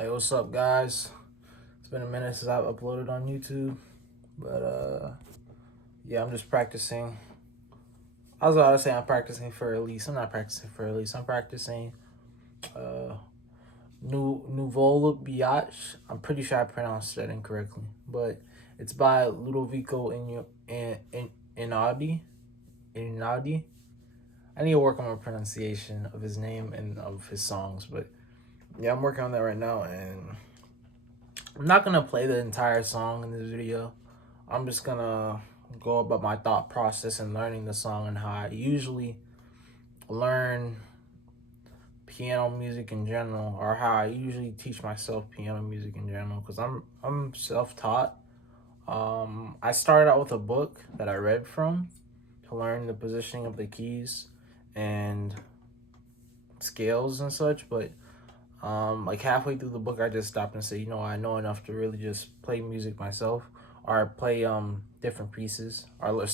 Hey, what's up, guys? It's been a minute since I've uploaded on YouTube, but yeah, I'm just practicing. I was about to say I'm practicing for Elise. I'm not practicing for Elise. I'm practicing uh Nouveau Biatch. I'm pretty sure I pronounced that incorrectly, but it's by Ludovico Einaudi. Einaudi. I need to work on my pronunciation of his name and of his songs, but yeah, I'm working on that right now, and I'm not gonna play the entire song in this video. I'm just gonna go about my thought process and learning the song and how I usually learn piano music in general, or how I usually teach myself piano music in general, because I'm self-taught. I started out with a book that I read from to learn the positioning of the keys and scales and such, but like halfway through the book, I just stopped and said, I know enough to really just play music myself, or play different pieces, or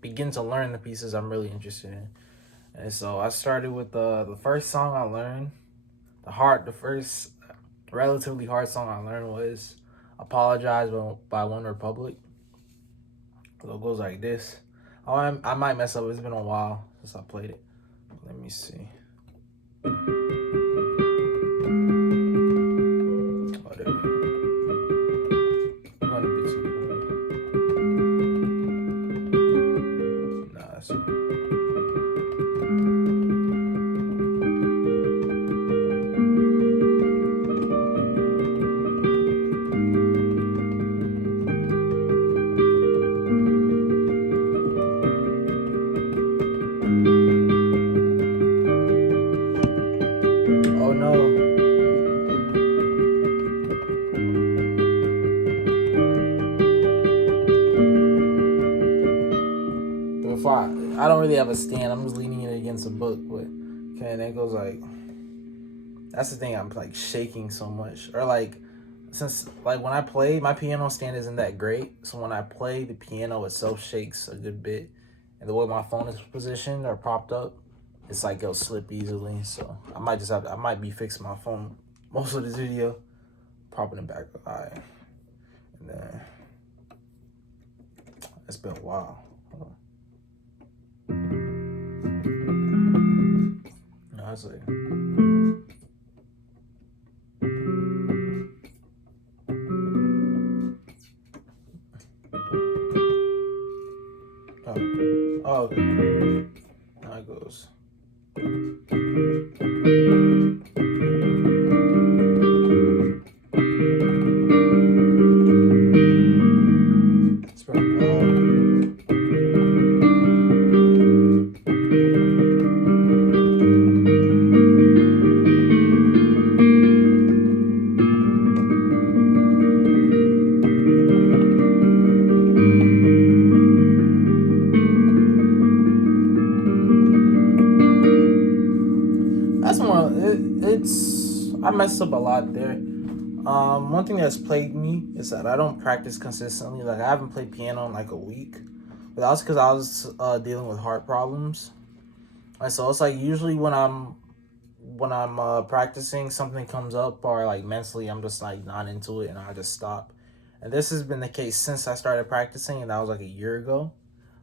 begin to learn the pieces I'm really interested in. And so I started with the first song I learned. The first relatively hard song I learned was "Apologize" by One Republic. So it goes like this. I might mess up. It's been a while since I played it. Let me see. Oh, there we go. Went a bit too cool. Nah, that's oh no. Before I don't really have a stand. I'm just leaning it against a book, but okay, and it goes like that's the thing. I'm like shaking so much, or like since like when I play, my piano stand isn't that great, so when I play, the piano itself shakes a good bit, and the way my phone is positioned or propped up, it's like it'll slip easily. So I might be fixing my phone most of this video, propping it back. All right, and then it's been a while. No, it's like. Oh, oh, okay. Now it goes. It's been a while. That's more. It's I messed up a lot there. One thing that's plagued me is that I don't practice consistently. Like I haven't played piano in like a week, but that's because I was dealing with heart problems. And so it's like usually when I'm practicing, something comes up, or like mentally I'm just like not into it and I just stop. And this has been the case since I started practicing, and that was like a year ago.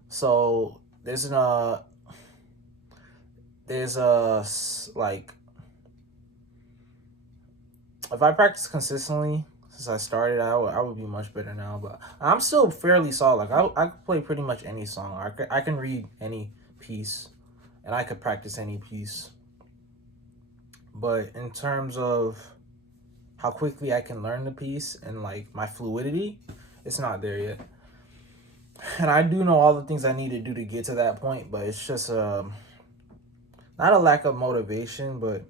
So like if I practice consistently since I started, I would be much better now. But I'm still fairly solid. Like I could play pretty much any song. I can read any piece, and I could practice any piece. But in terms of how quickly I can learn the piece and like my fluidity, it's not there yet. And I do know all the things I need to do to get to that point, but it's just not a lack of motivation, but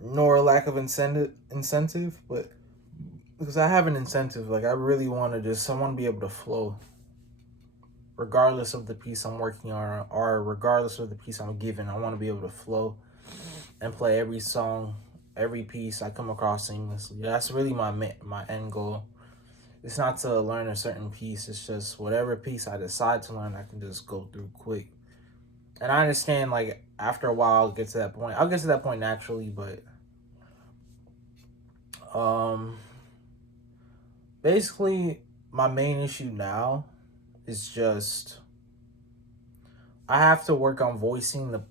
nor a lack of incentive, but because I have an incentive. Like I really want to I want to be able to flow regardless of the piece I'm working on, or regardless of the piece I'm given. I want to be able to flow and play every song, every piece I come across seamlessly. That's really my end goal. It's not to learn a certain piece. It's just whatever piece I decide to learn, I can just go through quick. And I understand, like, after a while, I'll get to that point. I'll get to that point naturally, but Um, Basically, my main issue now is just I have to work on voicing the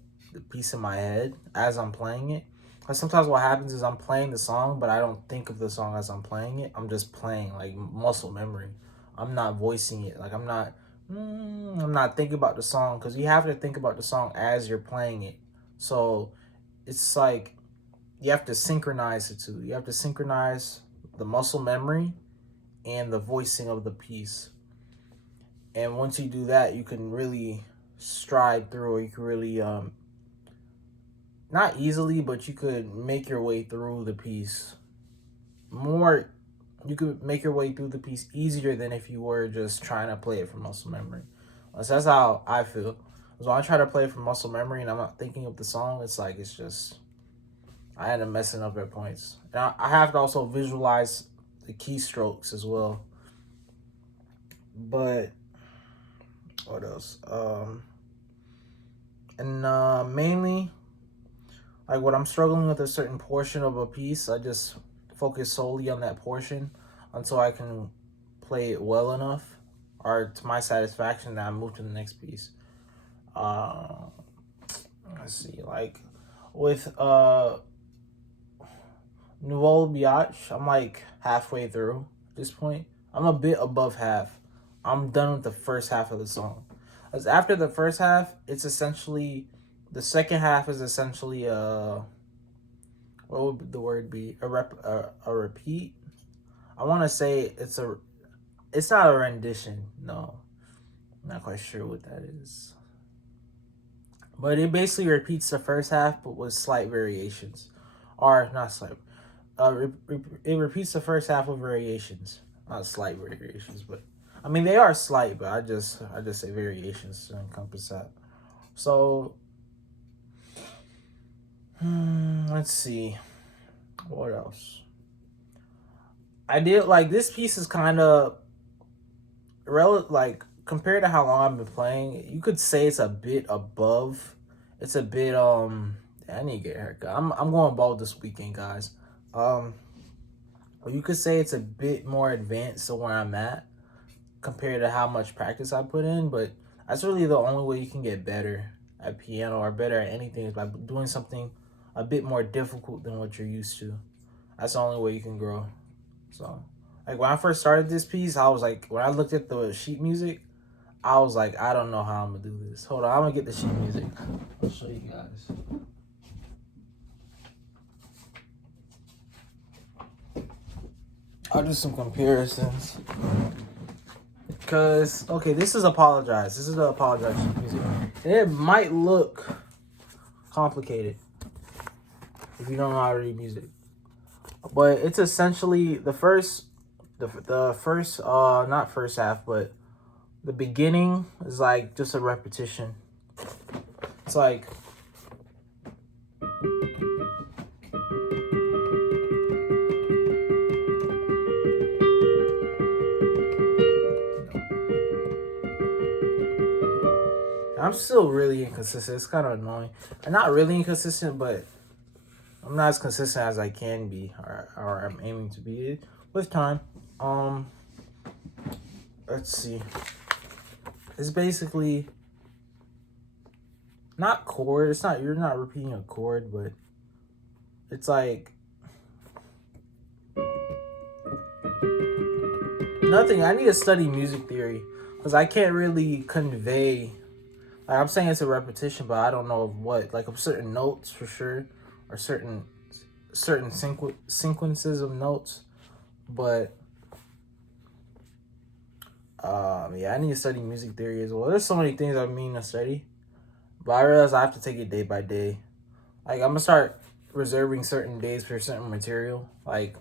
piece in my head as I'm playing it. Like sometimes what happens is I'm playing the song, but I don't think of the song as I'm playing it. I'm just playing like muscle memory. I'm not voicing it. Like I'm not thinking about the song because you have to think about the song as you're playing it. So it's like you have to synchronize the two. You have to synchronize the muscle memory and the voicing of the piece. And once you do that, you can really stride through, or you can really not easily, but you could make your way through the piece more. You could make your way through the piece easier than if you were just trying to play it from muscle memory. So that's how I feel. So when I try to play it from muscle memory and I'm not thinking of the song, it's just I end up messing up at points. And I have to also visualize the keystrokes as well. But what else? And mainly, like when I'm struggling with a certain portion of a piece, I just focus solely on that portion until I can play it well enough or to my satisfaction that I move to the next piece. Uh, let's see, like with Nouveau Biatch, I'm like halfway through at this point. I'm a bit above half. I'm done with the first half of the song. As after the first half, it's essentially the second half is essentially what would the word be? A repeat. I want to say it's not a rendition. No, I'm not quite sure what that is. But it basically repeats the first half, but with slight variations, or not slight. It repeats the first half with variations, not slight variations, but I mean they are slight, but I just say variations to encompass that. So let's see what else. I did like this piece is kind of like compared to how long I've been playing. You could say it's a bit above. It's a bit I need to get a haircut. I'm going bald this weekend, guys. Um, you could say it's a bit more advanced to where I'm at compared to how much practice I put in, but that's really the only way you can get better at piano or better at anything is by doing something a bit more difficult than what you're used to. That's the only way you can grow. So, like when I first started this piece, I was like, when I looked at the sheet music, I was like, I don't know how I'm gonna do this. Hold on, I'm gonna get the sheet music. I'll show you guys. I'll do some comparisons. Cause okay, this is Apologize. This is the Apologize sheet music. And it might look complicated if you don't know how to read music, but it's essentially the first not first half, but the beginning is like just a repetition. It's like I'm still really inconsistent. It's kind of annoying. I'm not really inconsistent, but I'm not as consistent as I can be, or I'm aiming to be with time. Um, let's see. It's basically not chord. It's not you're not repeating a chord, but it's like nothing. I need to study music theory because I can't really convey. Like I'm saying, it's a repetition, but I don't know of what. Like of certain notes for sure, or certain sequences of notes, but yeah, I need to study music theory as well. There's so many things I mean to study, but I realize I have to take it day by day. Like I'm gonna start reserving certain days for certain material. Like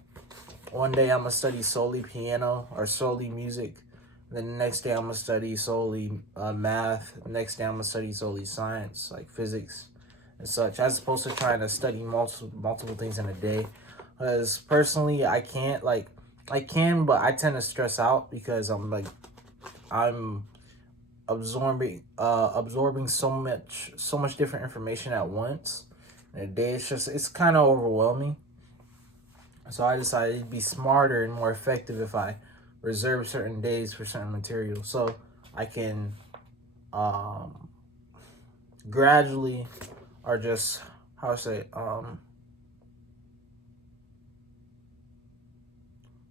one day I'm gonna study solely piano or solely music. Then the next day I'm gonna study solely math. The next day I'm gonna study solely science, like physics and such, as opposed to trying to study multiple things in a day. Because personally, I can't like I can, but I tend to stress out because I'm absorbing so much different information at once. In a day, it's kind of overwhelming. So I decided it'd be smarter and more effective if I reserve certain days for certain material, so I can um, gradually, or just how I say,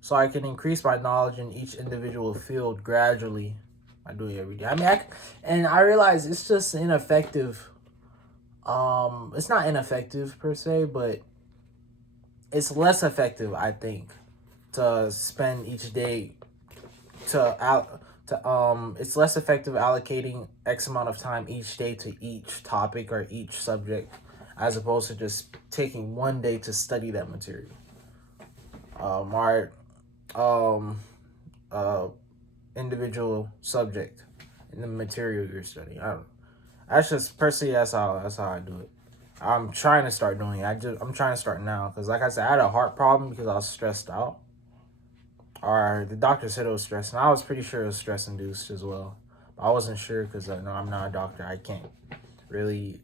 so I can increase my knowledge in each individual field gradually. I do it every day. I mean, and I realize it's just ineffective. It's not ineffective per se, but it's less effective, I think, to spend each day to out to it's less effective allocating X amount of time each day to each topic or each subject, as opposed to just taking one day to study that material. Our um uh individual subject in the material you're studying. I don't. That's just personally that's how I do it. I'm trying to start doing it. I'm trying to start now because, like I said, I had a heart problem because I was stressed out. Or the doctor said it was stress, and I was pretty sure it was stress induced as well. But I wasn't sure because no, I'm not a doctor. I can't really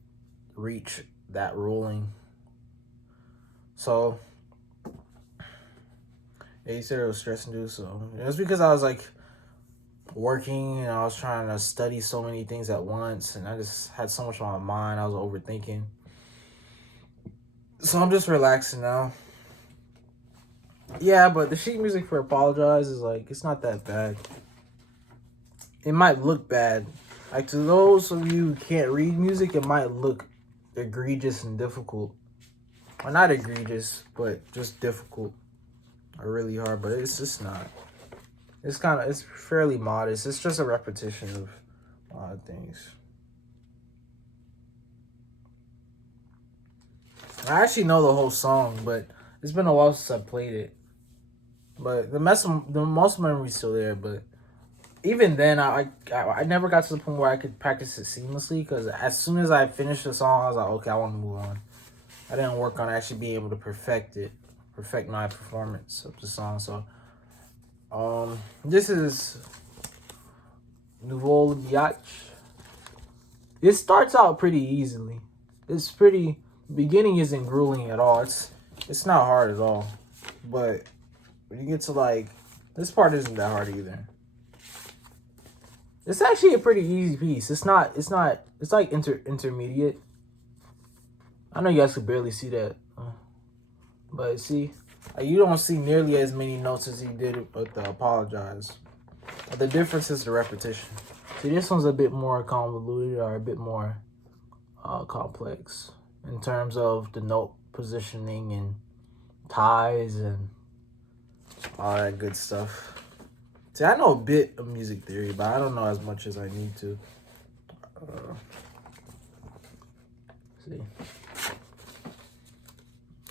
reach that ruling. So yeah, he said it was stress induced. So it was because I was like working and I was trying to study so many things at once, and I just had so much on my mind. I was overthinking. So I'm just relaxing now. Yeah, but the sheet music for Apologize is like, it's not that bad. It might look bad. Like, to those of you who can't read music, it might look egregious and difficult. Or not egregious, but just difficult. Or really hard, but it's just not. It's fairly modest. It's just a repetition of a lot of things. I actually know the whole song, but it's been a while since I played it. But the muscle memory's still there. But even then, I never got to the point where I could practice it seamlessly. Because as soon as I finished the song, I was like, okay, I want to move on. I didn't work on actually being able to perfect my performance of the song. So, this is Nouveau Biatch. It starts out pretty easily. It's pretty. The beginning isn't grueling at all. It's not hard at all. But when you get to like this part isn't that hard either. It's actually a pretty easy piece. It's not. It's like intermediate. I know you guys could barely see that, but see, like, you don't see nearly as many notes as he did with the Apologize. But the difference is the repetition. See, this one's a bit more convoluted or a bit more complex in terms of the note positioning and ties and all that good stuff. See, I know a bit of music theory, but I don't know as much as I need to. See, it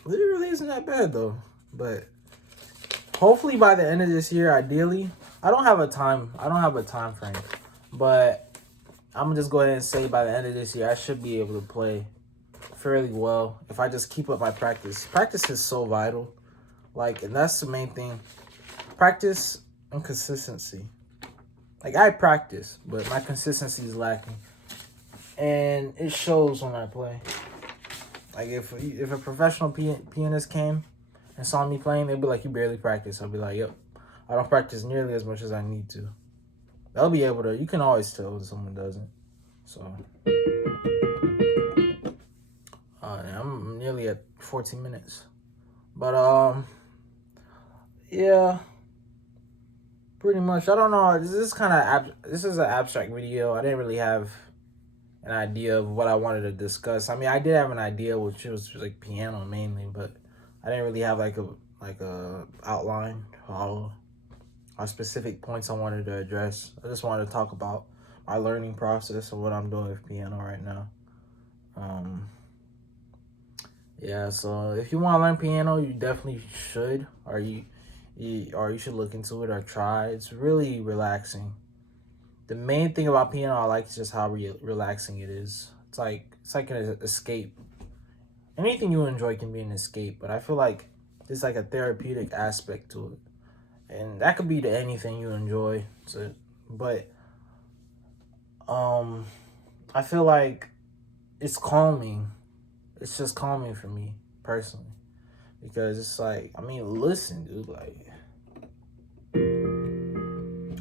really isn't that bad though. But hopefully by the end of this year, ideally, I don't have a time frame, but I'm gonna just go ahead and say by the end of this year, I should be able to play fairly well if I just keep up my practice. Practice is so vital, like, and that's the main thing. Practice and consistency. Like, I practice, but my consistency is lacking, and it shows when I play. Like, if a professional pianist came and saw me playing, they'd be like, "You barely practice." I'll be like, "Yep, I don't practice nearly as much as I need to." They'll be able to. You can always tell when someone doesn't. So, I'm nearly at 14 minutes, but yeah, pretty much. I don't know. This is an abstract video. I didn't really have an idea of what I wanted to discuss. I mean, I did have an idea, which was like piano mainly, but I didn't really have like a outline or specific points I wanted to address. I just wanted to talk about my learning process and what I'm doing with piano right now. Yeah, so if you want to learn piano, you definitely should, or you should look into it or try. It's really relaxing. The main thing about piano I like is just how relaxing it is. It's like an escape. Anything you enjoy can be an escape, but I feel like there's like a therapeutic aspect to it, and that could be to anything you enjoy. So, but I feel like it's calming. It's just calming for me personally, because it's like, I mean, listen, dude, like,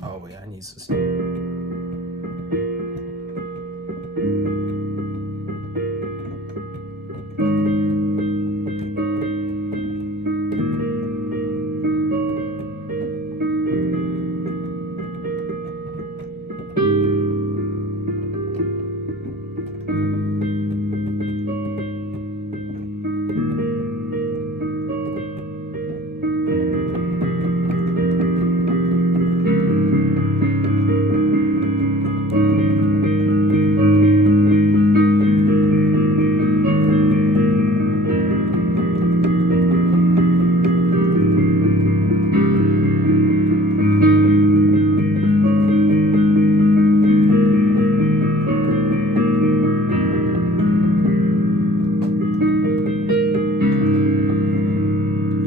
oh wait, I need sustain.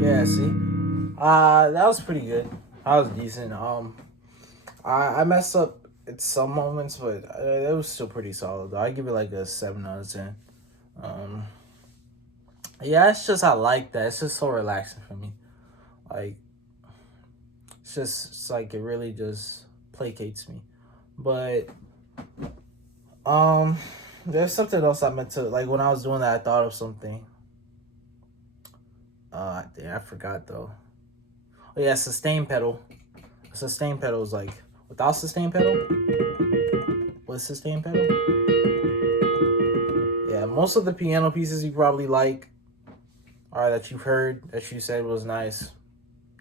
Yeah, see, that was pretty good. That was decent. I messed up at some moments, but it was still pretty solid. Though I give it like a 7 out of 10. Um, yeah, it's just I like that. It's just so relaxing for me. Like it's like it really just placates me. But um, there's something else I meant to like when I was doing that. I thought of something. Damn, I forgot though. Oh yeah, sustain pedal. Sustain pedal is like without sustain pedal. With sustain pedal. Yeah, most of the piano pieces you probably like, or that you've heard that you said was nice,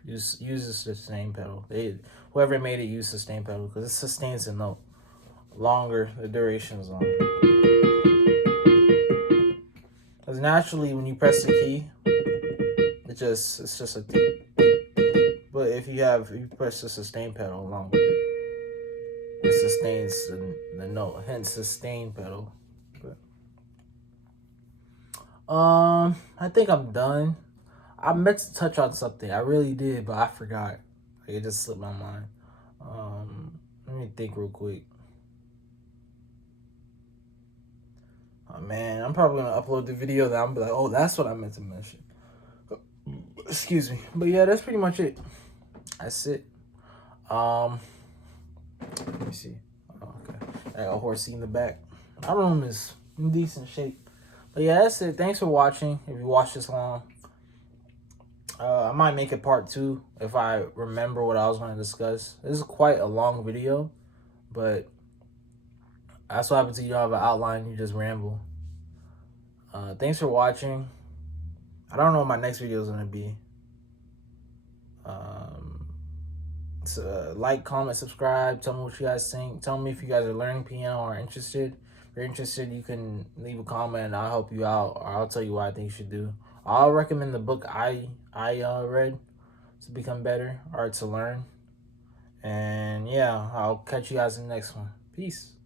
use the sustain pedal. Whoever made it use sustain pedal because it sustains the note longer. The duration is longer. Because naturally, when you press the key, it's just a deep. But if you press the sustain pedal along with it sustains the note. Hence sustain pedal. But I think I'm done. I meant to touch on something. I really did, but I forgot. Like, it just slipped my mind. Let me think real quick. Oh man, I'm probably gonna upload the video that I'm be like, oh, that's what I meant to mention. Excuse me. But yeah, that's pretty much it. That's it. Let me see. Oh, okay. I got a horsey in the back. My room is in decent shape. But yeah, that's it. Thanks for watching. If you watched this long. I might make a part 2 if I remember what I was going to discuss. This is quite a long video, but that's what happens when you don't have an outline. You just ramble. Thanks for watching. I don't know what my next video is going to be. So like, comment, subscribe. Tell me what you guys think. Tell me if you guys are learning piano or interested. If you're interested, you can leave a comment and I'll help you out, or I'll tell you what I think you should do. I'll recommend the book I read to become better or to learn. And yeah, I'll catch you guys in the next one. Peace.